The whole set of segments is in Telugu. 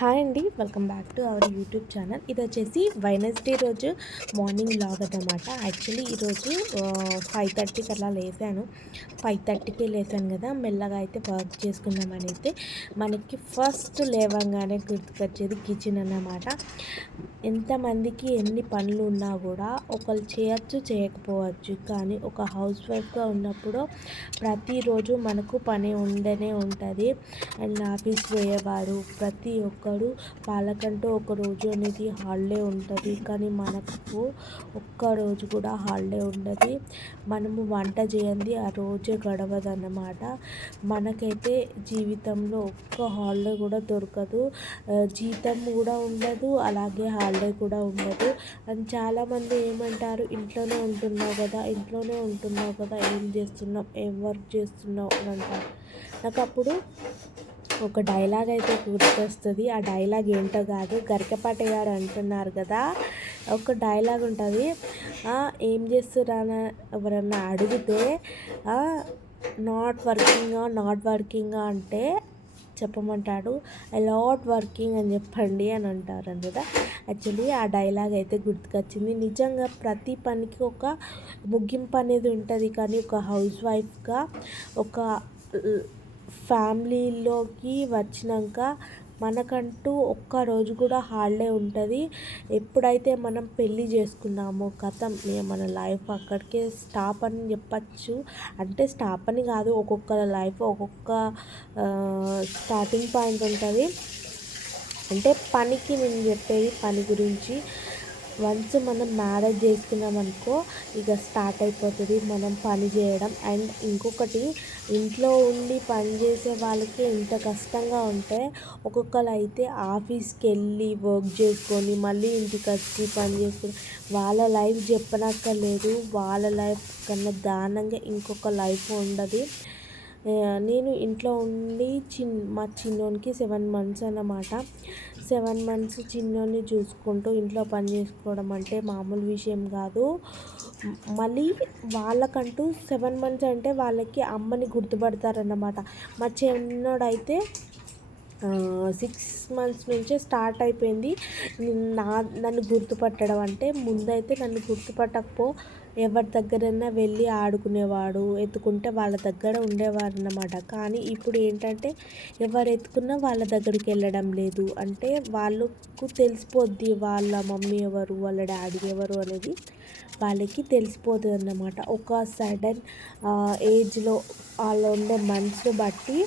హాయ్ అండి welcome back to our YouTube channel. ఇది వచ్చేసి వెనస్డే రోజు మార్నింగ్ లాగ్ అన్నమాట. యాక్చువల్లీ ఈరోజు ఫైవ్ థర్టీకి అలా లేసాను. ఫైవ్ థర్టీకి లేసాను కదా మెల్లగా అయితే వర్క్ చేసుకుందామని అయితే మనకి ఫస్ట్ లేవంగానే గుర్తుకొచ్చేది కిచెన్ అన్నమాట. ఎంతమందికి ఎన్ని పనులు ఉన్నా కూడా ఒకళ్ళు చేయొచ్చు చేయకపోవచ్చు. కానీ ఒక హౌస్ వైఫ్గా ఉన్నప్పుడు ప్రతిరోజు మనకు పని ఉండనే ఉంటుంది. అండ్ ఆఫీస్ పోయేవారు ప్రతి ఒక్క ఒక్కరు వాళ్ళకంటూ ఒక రోజు అనేది హాలిడే ఉంటుంది. కానీ మనకు ఒక్క రోజు కూడా హాలిడే ఉండదు. మనము వంట చేయండి ఆ రోజే గడవదు అన్నమాట మనకైతే జీవితంలో ఒక్క హాలిడే కూడా దొరకదు. జీతం కూడా ఉండదు. అలాగే హాలిడే కూడా ఉండదు. అండ్ చాలామంది ఏమంటారు? ఇంట్లోనే ఉంటున్నావు కదా ఇంట్లోనే ఉంటున్నావు కదా ఏం చేస్తున్నావు ఏం వర్క్ చేస్తున్నావు అని అంటారు. నాకు అప్పుడు ఒక డైలాగ్ అయితే గుర్తొస్తుంది ఆ డైలాగ్ ఏంటో కాదు గరికపాటి గారు అంటున్నారు కదా. ఒక డైలాగ్ ఉంటుంది. ఏం చేస్తున్నా ఎవరన్నా అడిగితే నాట్ వర్కింగా నాట్ వర్కింగా అంటే చెప్పమంటాడు. ఐ లాట్ వర్కింగ్ అని చెప్పండి అని అంటారు కదా. యాక్చువల్లీ ఆ డైలాగ్ అయితే గుర్తుకొచ్చింది. నిజంగా ప్రతి పనికి ఒక ముగింపు అనేది ఉంటుంది. కానీ ఒక హౌస్ వైఫ్గా ఒక ఫ్యామిలీలోకి వచ్చినాక మనకంటూ ఒక్క రోజు కూడా హాలిడే ఉంటుంది. ఎప్పుడైతే మనం పెళ్ళి చేసుకున్నామో కథం మన లైఫ్ అక్కడికే స్టాప్ అని చెప్పచ్చు. అంటే స్టాప్ అని కాదు ఒక్కొక్క లైఫ్ ఒక్కొక్క స్టార్టింగ్ పాయింట్ ఉంటుంది. అంటే పనికి నేను చెప్పేది పని గురించి. వన్స్ మనం మ్యారేజ్ చేసుకున్నాం అనుకో ఇక స్టార్ట్ అయిపోతుంది మనం పని చేయడం. అండ్ ఇంకొకటి ఇంట్లో ఉండి పని చేసే వాళ్ళకి ఇంత కష్టంగా ఉంటే ఒక్కొక్కరు అయితే ఆఫీస్కి వెళ్ళి వర్క్ చేసుకొని మళ్ళీ ఇంటికి వచ్చి పని చేసుకొని వాళ్ళ లైఫ్ చెప్పనక్కర్లేదు. వాళ్ళ లైఫ్ కన్నా దారుణంగా ఇంకొక లైఫ్ ఉండదు. నేను ఇంట్లో ఉండి చిన్ మా చిన్నోనికి సెవెన్ మంత్స్ అన్నమాట. సెవెన్ మంత్స్ చిన్నోని చూసుకుంటూ ఇంట్లో పని చేసుకోవడం అంటే మామూలు విషయం కాదు. మళ్ళీ వాళ్ళకంటూ సెవెన్ మంత్స్ అంటే వాళ్ళకి అమ్మని గుర్తుపడతారన్నమాట. మా చిన్నోడైతే సిక్స్ మంత్స్ నుంచే స్టార్ట్ అయిపోయింది. నా నన్ను గుర్తుపట్టడం అంటే ముందైతే నన్ను గుర్తుపట్టకపో ఎవరి దగ్గరైనా వెళ్ళి ఆడుకునేవాడు ఎత్తుకుంటే వాళ్ళ దగ్గర ఉండేవాడు అన్నమాట కానీ ఇప్పుడు ఏంటంటే ఎవరు ఎత్తుకున్నా వాళ్ళ దగ్గరికి వెళ్ళడం లేదు. అంటే వాళ్ళకు తెలిసిపోద్ది వాళ్ళ మమ్మీ ఎవరు వాళ్ళ డాడీ ఎవరు అనేది వాళ్ళకి తెలిసిపోతుంది అన్నమాట ఒక సడన్ ఏజ్లో వాళ్ళు ఉండే మనసును బట్టి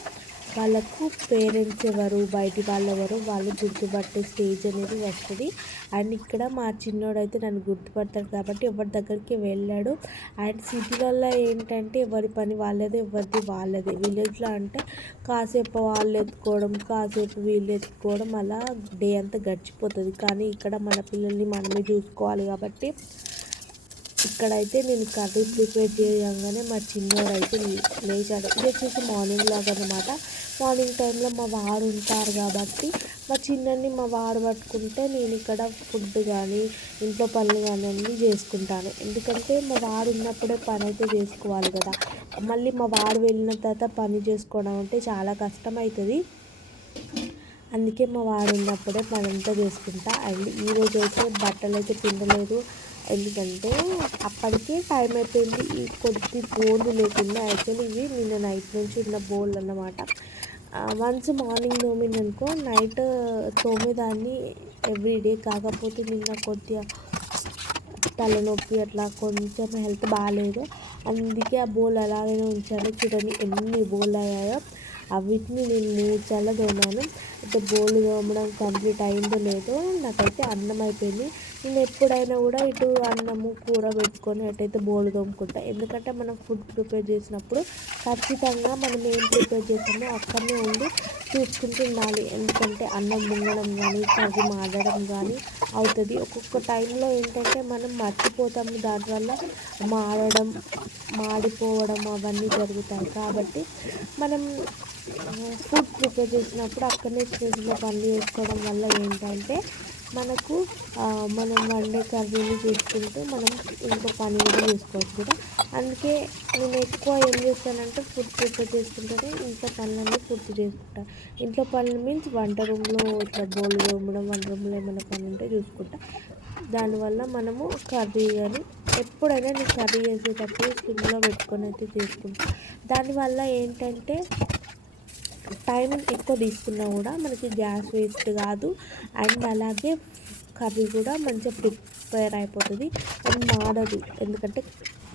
వాళ్ళకు పేరెంట్స్ ఎవరు బయటి వాళ్ళు ఎవరు వాళ్ళు గుర్తుపట్టే స్టేజ్ అనేది వస్తుంది. అండ్ ఇక్కడ మా చిన్నోడైతే నన్ను గుర్తుపడతాడు కాబట్టి ఎవరి దగ్గరికి వెళ్ళాడు. అండ్ సిటీలలో ఏంటంటే ఎవరి పని వాళ్ళది ఎవరిది వాళ్ళదే. విలేజ్లో అంటే కాసేపు వాళ్ళు ఎత్తుకోవడం కాసేపు వీళ్ళు ఎత్తుకోవడం అలా డే అంతా గడిచిపోతుంది. కానీ ఇక్కడ మన పిల్లల్ని మనమే చూసుకోవాలి కాబట్టి ఇక్కడైతే నేను కర్రీ ప్రిపేర్ చేయగానే మా చిన్నోడు అయితే లేచాడు. ఇది వచ్చేసి మార్నింగ్ లాగా అనమాట మార్నింగ్ టైంలో మా వారు ఉంటారు కాబట్టి మా చిన్నని మా వారు పట్టుకుంటే నేను ఇక్కడ ఫుడ్ కానీ ఇంట్లో పనులు కానీ అన్నీ చేసుకుంటాను. ఎందుకంటే మా వారు ఉన్నప్పుడే పని అయితే చేసుకోవాలి కదా. మళ్ళీ మా వారు వెళ్ళిన తర్వాత పని చేసుకోవడం అంటే చాలా కష్టం అవుతుంది అందుకే మా వారు ఉన్నప్పుడే పనంతా చేసుకుంటా. అండ్ ఈరోజు అయితే బట్టలు అయితే పిండలేదు. ఎందుకంటే అప్పటికే టైం అయిపోయింది. ఈ కొద్ది బోర్డు లేకుండా యాక్చువల్లీ ఇవి నిన్న నైట్ నుంచి ఉన్న బోర్డు అన్నమాట. వన్స్ మార్నింగ్ తోమిందనుకో నైట్ తోమేదాన్ని ఎవ్రీడే కాకపోతే నిన్న కొద్దిగా తలనొప్పి అట్లా కొంచెం హెల్త్ బాగాలేదు అందుకే ఆ బోల్ అలాగే ఉంచాను. చూడండి ఎన్ని బోల్ అయ్యాయో. అవిటిని నేను మూడు చాలా తోమాను. అయితే బోళ్ళు తోమడం కంప్లీట్ అయిందో లేదో నాకైతే అన్నం అయిపోయింది నేను ఎప్పుడైనా కూడా ఇటు అన్నము కూర పెట్టుకొని అటైతే బోళ్ళు తోముకుంటా. ఎందుకంటే మనం ఫుడ్ ప్రిపేర్ చేసినప్పుడు ఖచ్చితంగా మనం ఏం ప్రిపేర్ చేసామో అక్కడనే ఉండి చూసుకుంటూ ఉండాలి. ఎందుకంటే అన్నం ముంగడం కానీ కర్రీ మాడడం కానీ అవుతుంది. ఒక్కొక్క టైంలో ఏంటంటే మనం మర్చిపోతాము. దానివల్ల మాడడం మాడిపోవడం అవన్నీ జరుగుతాయి. కాబట్టి మనం ఫుడ్ ప్రిపేర్ చేసినప్పుడు అక్కడనే చిన్న పనులు చేసుకోవడం వల్ల ఏంటంటే మనకు మనం వండే కర్రీని చూసుకుంటూ మనం ఇంకో పని కూడా చేసుకోవచ్చు కదా. అందుకే నేను ఎక్కువ ఏం చేస్తానంటే ఫుడ్ ప్రిపేర్ చేసుకుంటే ఇంట్లో పనులన్నీ పూర్తి చేసుకుంటా. ఇంట్లో పనులు మీన్స్ వంట రూమ్లో ఇట్లా బౌల్ తోమడం వంట రూమ్లో ఏమైనా పని ఉంటే చూసుకుంటా. దానివల్ల మనము కర్రీ కానీ ఎప్పుడైనా నేను కర్రీ చేసేటప్పుడు సిమ్లో పెట్టుకొని అయితే చేసుకుంటాను దానివల్ల ఏంటంటే టైం ఎక్కువ తీసుకున్నా కూడా మనకి గ్యాస్ వేస్ట్ కాదు. అండ్ అలాగే కర్రీ కూడా మంచిగా ప్రిపేర్ అయిపోతుంది. అండ్ మాడదు. ఎందుకంటే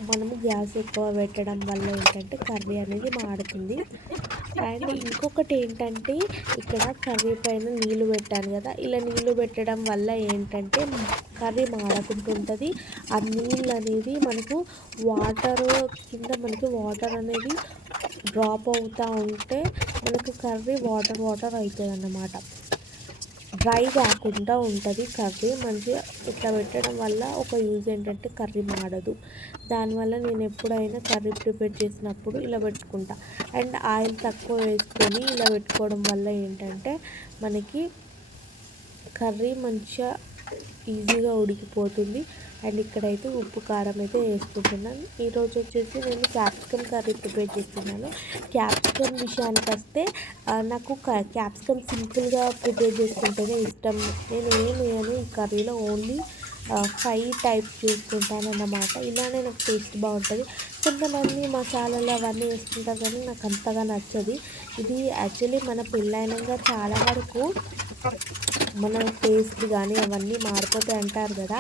మనము గ్యాస్ ఎక్కువ పెట్టడం వల్ల ఏంటంటే కర్రీ అనేది మాడుతుంది. అండ్ ఇంకొకటి ఏంటంటే ఇక్కడ కర్రీ పైన నీళ్ళు పెట్టాను కదా. ఇలా నీళ్ళు పెట్టడం వల్ల ఏంటంటే కర్రీ మాడకుంటుంటుంది ఆ నీళ్ళు అనేది మనకు వాటర్ కింద మనకి వాటర్ అనేది డ్రాప్ అవుతూ ఉంటే మనకు కర్రీ వాటర్ వాటర్ అవుతుంది అన్నమాట డ్రై కాకుండా ఉంటుంది కర్రీ. మంచిగా ఇట్లా పెట్టడం వల్ల ఒక యూజ్ ఏంటంటే కర్రీ మాడదు. దానివల్ల నేను ఎప్పుడైనా కర్రీ ప్రిపేర్ చేసినప్పుడు ఇలా పెట్టుకుంటా. అండ్ ఆయిల్ తక్కువ వేసుకొని ఇలా పెట్టుకోవడం వల్ల ఏంటంటే మనకి కర్రీ మంచిగా ఈజీగా ఉడికిపోతుంది. అండ్ ఇక్కడైతే ఉప్పు కారం అయితే వేసుకుంటున్నాను. ఈరోజు వచ్చేసి నేను క్యాప్సికమ్ కర్రీ ప్రిపేర్ చేస్తున్నాను. క్యాప్సికమ్ విషయానికి వస్తే నాకు క్యాప్సికమ్ సింపుల్గా ప్రిపేర్ చేసుకుంటేనే ఇష్టం. నేను ఏం వేయను ఈ కర్రీలో ఓన్లీ ఫైవ్ టైప్స్ చేసుకుంటాను అన్నమాట ఇలానే నాకు టేస్ట్ బాగుంటుంది. కొంతమంది మసాలాలు అవన్నీ వేసుకుంటారు కానీ నాకు అంతగా నచ్చది. ఇది యాక్చువల్లీ మన పెళ్ళైనాక చాలా వరకు మన టేస్ట్ కానీ అవన్నీ మారిపోతాయి అంటారు కదా.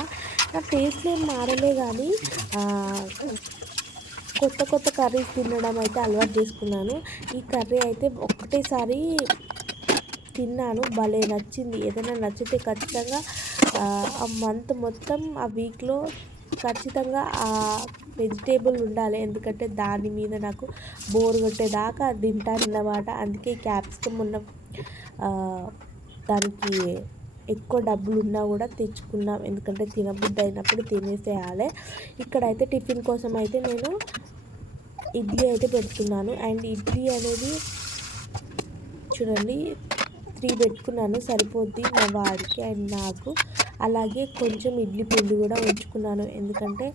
నా టేస్ట్ ఏం మారలే కానీ కొత్త కొత్త కర్రీస్ తినడం అయితే అలవాటు చేసుకున్నాను. ఈ కర్రీ అయితే ఒక్కటేసారి తిన్నాను. భలే నచ్చింది. ఏదైనా నచ్చితే ఖచ్చితంగా ఆ మంత్ మొత్తం ఆ వీక్లో ఖచ్చితంగా ఆ వెజిటేబుల్ ఉండాలి. ఎందుకంటే దాని మీద నాకు బోర్ కొట్టేదాకా తింటాను అన్నమాట అందుకే క్యాప్సికమ్ ఉన్న దానికి ఎక్కువ డబ్బులు ఉన్నా కూడా తెచ్చుకున్నాం. ఎందుకంటే తినబుద్ధి అయినప్పుడు తినేసేయాలి. ఇక్కడైతే టిఫిన్ కోసం అయితే నేను ఇడ్లీ అయితే పెడుతున్నాను. అండ్ ఇడ్లీ అనేది చూడండి త్రీ పెట్టుకున్నాను. సరిపోద్ది మా వాడికి అండ్ నాకు. అలాగే కొంచెం ఇడ్లీ పిండి కూడా ఉంచుకున్నాను. ఎందుకంటే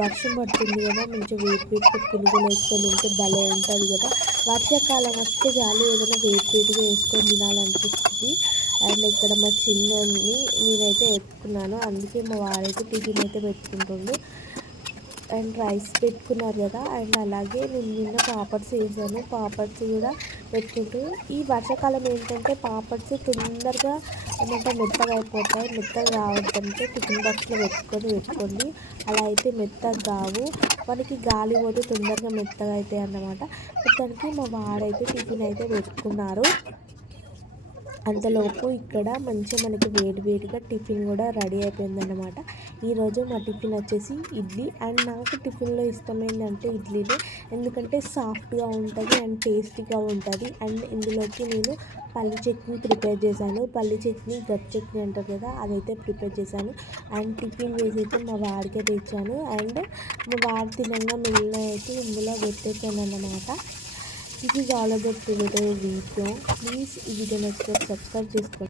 వర్షం పడుతుంది కదా మంచిగా వేడి వేడిగా పునుగులు వేసుకొని ఉంటే భలే ఉంటుంది కదా. వర్షాకాలం వస్తే చాలు ఏదైనా వేడి వేడిగా వేసుకొని తినాలనిపిస్తుంది. అండ్ ఇక్కడ మా చిన్నని నేనైతే ఎత్తుకున్నాను. అందుకే మా వారైతే టిఫిన్ అయితే పెట్టుకుంటుండు. అండ్ రైస్ పెట్టుకున్నారు కదా అండ్ అలాగే నేను నిన్న పాపడ్స్ వేసాను పాపడ్స్ కూడా పెట్టుకుంటూ ఈ వర్షాకాలం ఏంటంటే పాపడ్స్ తొందరగా ఏమంటే మెత్తగా అయిపోతాయి. మెత్తగా రావద్దంటే టిఫిన్ బాక్స్లో పెట్టుకొని పెట్టుకోండి. అలా అయితే మెత్తగా కావు. మనకి గాలి పోతే తొందరగా మెత్తగా అవుతాయి అన్నమాట. మొత్తానికి మా వాడైతే టిఫిన్ అయితే పెట్టుకున్నారు. అంతలోపు ఇక్కడ మంచిగా మనకి వేడి వేడిగా టిఫిన్ కూడా రెడీ అయిపోయిందన్నమాట. ఈరోజు మా టిఫిన్ వచ్చేసి ఇడ్లీ. అండ్ నాకు టిఫిన్లో ఇష్టమైందంటే ఇడ్లీనే. ఎందుకంటే సాఫ్ట్గా ఉంటుంది అండ్ టేస్టీగా ఉంటుంది. అండ్ ఇందులోకి నేను పల్లి చట్నీ ప్రిపేర్ చేశాను. పల్లి చట్నీ గట్ చట్నీ అంటారు కదా అదైతే ప్రిపేర్ చేశాను. అండ్ టిఫిన్ చేసి అయితే మా వాడికే తెచ్చాను. అండ్ మా వాడి తినంగా మిగిలిన అయితే ఇందులో పెట్టేసాను అన్నమాట This is all about today video. Please ఈ వీడియో నచ్చితే సబ్స్క్రైబ్ చేసుకోండి